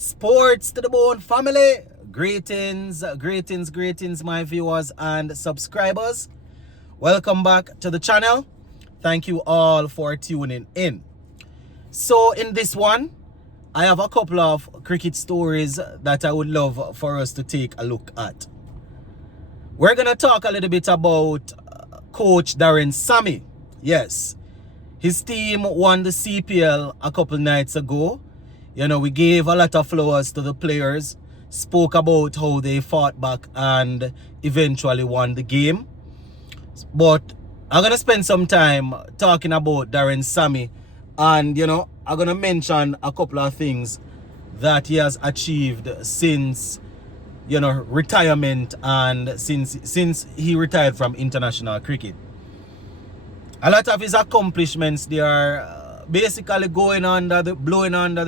Sports to the bone family. Greetings, my viewers and subscribers. Welcome back to the channel. Thank you all for tuning in. So in this one, I have a couple of cricket stories that I would love for us to take a look at. We're going to talk a little bit about Coach Darren Sammy. Yes, his team won the CPL a couple nights ago. You know, we gave a lot of flowers to the players, spoke about how they fought back and eventually won the game. But I'm going to spend some time talking about Darren Sammy, and, you know, I'm going to mention a couple of things that he has achieved since, you know, retirement and since he retired from international cricket. A lot of his accomplishments, they are basically blowing under the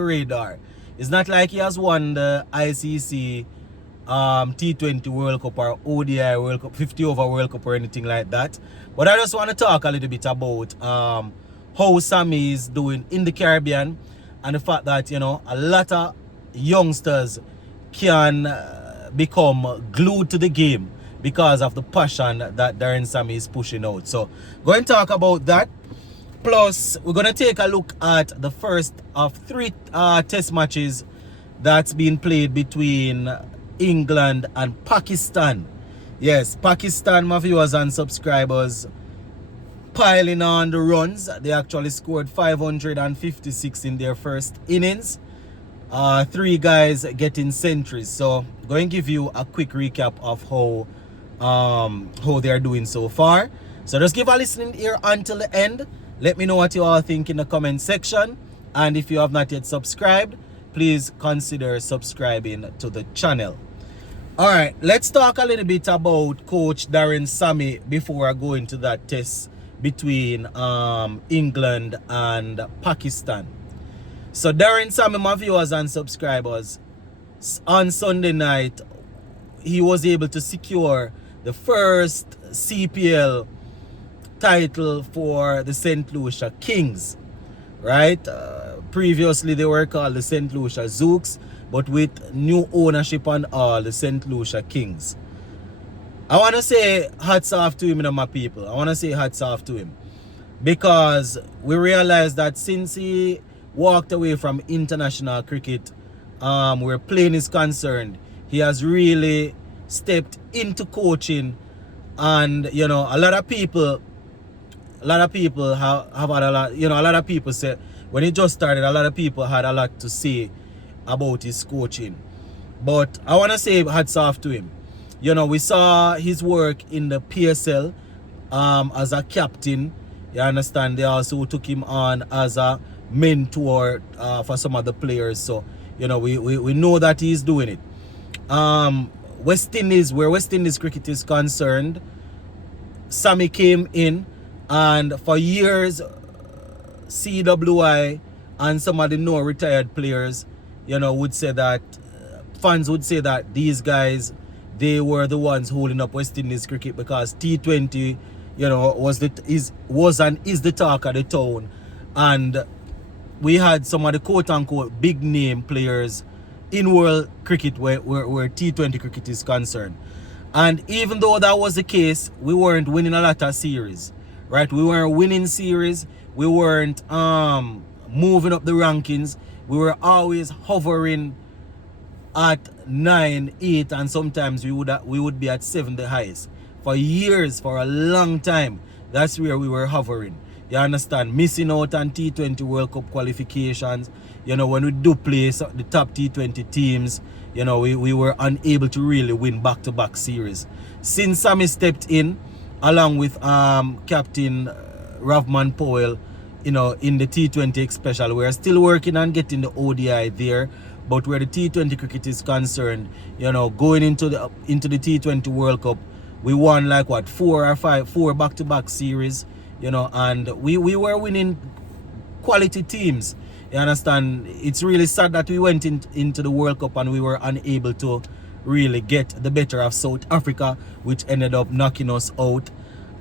radar. It's not like he has won the ICC T20 World Cup or ODI World Cup, 50 over World Cup or anything like that. But I just want to talk a little bit about how Sammy is doing in the Caribbean, and the fact that, you know, a lot of youngsters can become glued to the game because of the passion that Darren Sammy is pushing out. So go and talk about that. Plus, we're going to take a look at the first of three test matches that's been played between England and Pakistan. Yes, Pakistan, my viewers and subscribers, piling on the runs. They actually scored 556 in their first innings. Three guys getting centuries. So, I'm going to give you a quick recap of how they are doing so far. So, just give a listening ear until the end. Let me know what you all think in the comment section. And if you have not yet subscribed, please consider subscribing to the channel. Alright, let's talk a little bit about Coach Darren Sammy before I go into that test between England and Pakistan. So Darren Sammy, my viewers and subscribers, on Sunday night, he was able to secure the first CPL title for the St. Lucia Kings, right? Previously they were called the St. Lucia Zooks, but with new ownership and all, the St. Lucia Kings. I want to say hats off to him, you know, my people. I want to say hats off to him, because we realized that since he walked away from international cricket, where playing is concerned, he has really stepped into coaching. And, you know, a lot of people have had a lot, you know, a lot of people say, when he just started, a lot of people had a lot to say about his coaching. But I want to say hats off to him. You know, we saw his work in the PSL as a captain. You understand? They also took him on as a mentor for some of the players. So, you know, we know that he's doing it. West Indies, where West Indies cricket is concerned, Sammy came in, and for years, CWI and some of the no retired players, you know, would say that, fans would say that these guys, they were the ones holding up West Indies cricket, because T20, you know, was and is the talk of the town. And we had some of the quote-unquote big name players in world cricket where T20 cricket is concerned. And even though that was the case, we weren't winning a lot of series, right? We weren't winning series. We weren't moving up the rankings. We were always hovering at 9, 8, and sometimes we would be at 7, the highest. For years, for a long time, that's where we were hovering. You understand? Missing out on T20 World Cup qualifications. You know, when we do play the top T20 teams, you know, we were unable to really win back-to-back series. Since Sammy stepped in, along with Captain Ravman Powell, you know, in the T20 special, we're still working on getting the ODI there. But where the T20 cricket is concerned, you know, going into the T20 World Cup, we won like what, 4 back-to-back series, you know, and we were winning quality teams. You understand? It's really sad that we went into the World Cup and we were unable to really get the better of South Africa, which ended up knocking us out.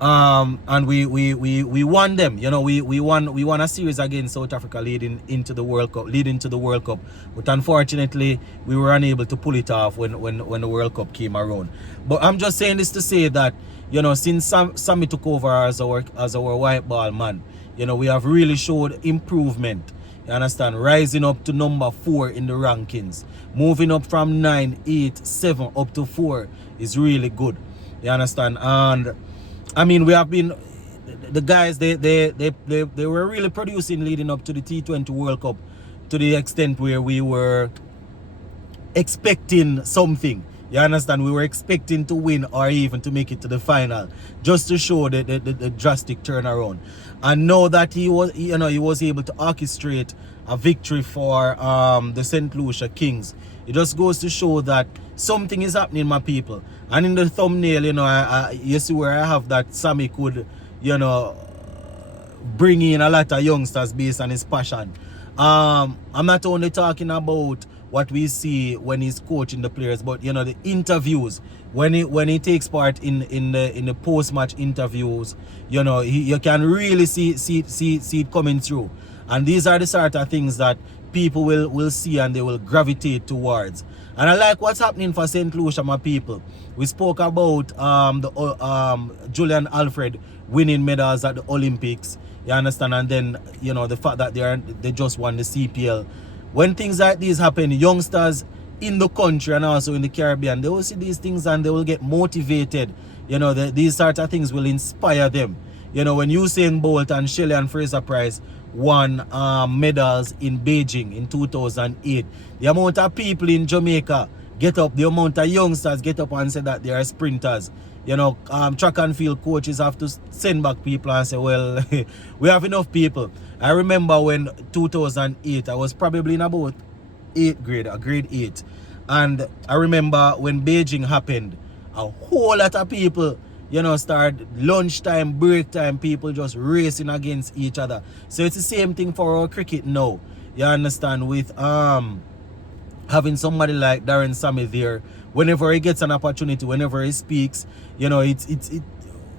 And we won them. You know, we won a series against South Africa leading to the World Cup. But unfortunately, we were unable to pull it off when the World Cup came around. But I'm just saying this to say that, you know, since Sammy took over as our white ball man, you know, we have really showed improvement. You understand? Rising up to number 4 in the rankings. Moving up from 9, 8, 7 up to 4 is really good. You understand? And I mean, we have been, the guys, they were really producing leading up to the T20 World Cup to the extent where we were expecting something. You understand? We were expecting to win or even to make it to the final, just to show the drastic turnaround. And now that he was able to orchestrate a victory for the St. Lucia Kings, it just goes to show that something is happening, my people. And in the thumbnail, you know, you see where I have that Sammy could, you know, bring in a lot of youngsters based on his passion. I'm not only talking about what we see when he's coaching the players, but you know, the interviews, when he takes part in the post-match interviews, you know, you can really see it coming through. And these are the sort of things that people will see and they will gravitate towards. And I like what's happening for St. Lucia, my people. We spoke about Julian Alfred winning medals at the Olympics. You understand? And then, you know, the fact that they just won the CPL. When things like these happen, youngsters in the country and also in the Caribbean, they will see these things and they will get motivated. You know, these sort of things will inspire them. You know, when Usain Bolt and Shelley and Fraser Price won medals in Beijing in 2008, the amount of people in Jamaica get up, the amount of youngsters get up and say that they are sprinters. You know, track and field coaches have to send back people and say, well, we have enough people. I remember when 2008, I was probably in about 8th grade, grade 8. And I remember when Beijing happened, a whole lot of people, you know, start lunchtime, break time, people just racing against each other. So it's the same thing for our cricket now. You understand? With having somebody like Darren Sammy there, whenever he gets an opportunity, whenever he speaks, you know,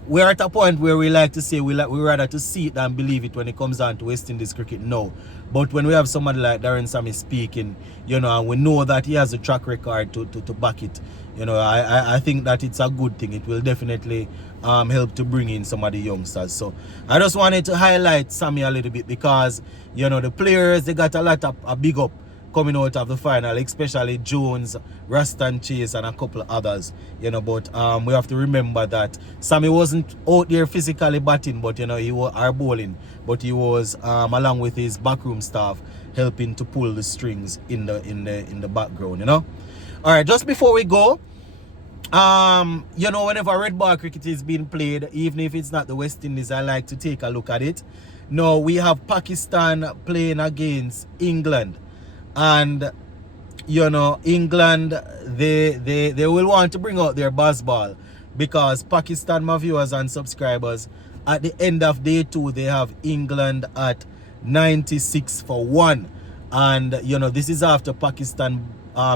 we're at a point where we like to say we rather to see it than believe it when it comes down to West Indies cricket now. But when we have somebody like Darren Sammy speaking, you know, and we know that he has a track record to back it, you know, I think that it's a good thing. It will definitely help to bring in some of the youngsters. So I just wanted to highlight Sammy a little bit because, you know, the players, they got a lot of a big up coming out of the final, especially Jones, Rastan Chase, and a couple of others, you know. But we have to remember that Sammy wasn't out there physically batting, but you know, he was bowling, but he was along with his backroom staff helping to pull the strings in the background, you know. All right, just before we go, you know, whenever red ball cricket is being played, even if it's not the West Indies, I like to take a look at it. Now we have Pakistan playing against England. And you know, England, they will want to bring out their buzz ball because Pakistan, my viewers and subscribers, at the end of day 2 they have England at 96-1. And you know, this is after Pakistan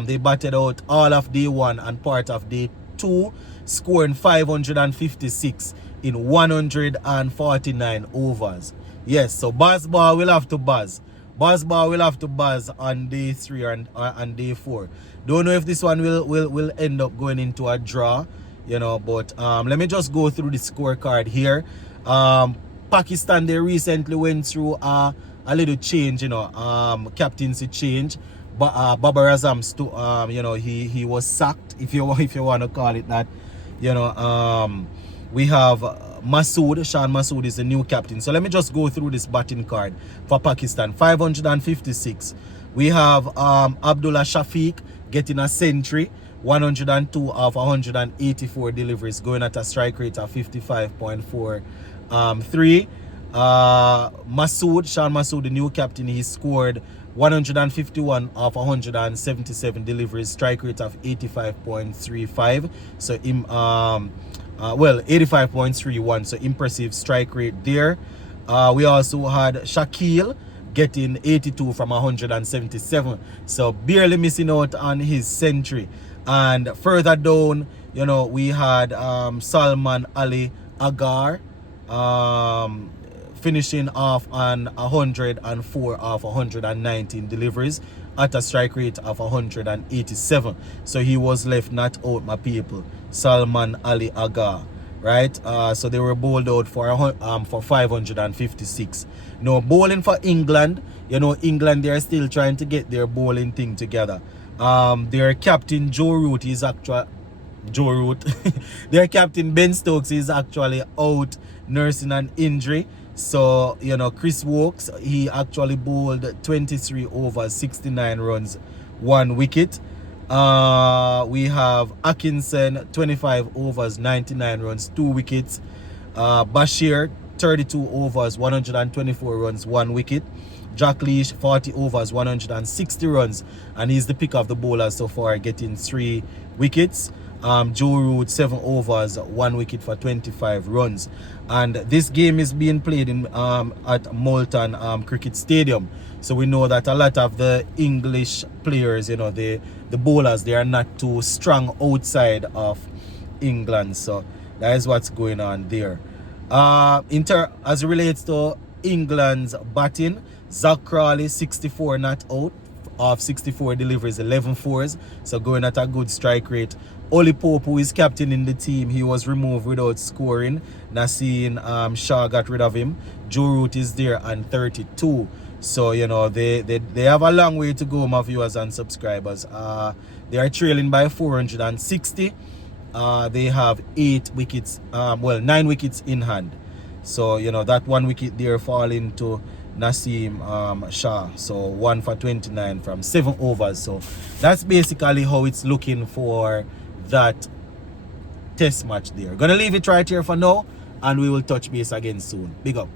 they batted out all of day 1 and part of day 2, scoring 556 in 149 overs. Yes, so buzz ball will have to buzz. Buzzball will have to buzz on day 3 and day 4. Don't know if this one will end up going into a draw, you know, but let me just go through the scorecard here. Pakistan, they recently went through a little change, you know, captaincy change. But Babar Azam, you know, he was sacked, if you want to call it that. You know, we have Sean Masood is the new captain. So let me just go through this batting card for Pakistan. 556. We have Abdullah Shafiq getting a century, 102 of 184 deliveries, going at a strike rate of 55.43. Sean Masood, the new captain, he scored 151 of 177 deliveries, strike rate of 85.35. So 85.31, so impressive strike rate there. We also had Shakil getting 82 from 177, so barely missing out on his century. And further down, you know, we had Salman Ali Agar, finishing off on 104 of 119 deliveries at a strike rate of 187. So he was left not out, my people. Salman Ali Agar, right? So they were bowled out for 556. Now bowling for England, you know, England, they're still trying to get their bowling thing together. Their captain Joe Root is actually their captain Ben Stokes is actually out nursing an injury. So, you know, Chris Wokes, he actually bowled 23 overs, 69 runs, 1 wicket. We have Atkinson, 25 overs, 99 runs, 2 wickets. Bashir, 32 overs, 124 runs, 1 wicket. Jack Leach, 40 overs, 160 runs, and he's the pick of the bowlers so far, getting 3 wickets. Joe Root, 7 overs, 1 wicket for 25 runs. And this game is being played in at Moulton Cricket Stadium. So we know that a lot of the English players, you know, the bowlers, they are not too strong outside of England. So that is what's going on there. As it relates to England's batting, Zach Crawley, 64 not out of 64 deliveries, 11 fours, so going at a good strike rate. Oli Pope, who is captain in the team, he was removed without scoring. Naseem Shah got rid of him. Joe Root is there on 32. So, you know, they have a long way to go, my viewers and subscribers. They are trailing by 460. They have 9 wickets in hand. So, you know, that 1 wicket there falling to Naseem Shah. So 1 for 29 from 7 overs. So that's basically how it's looking for that test match there. Gonna leave it right here for now, and we will touch base again soon. Big up.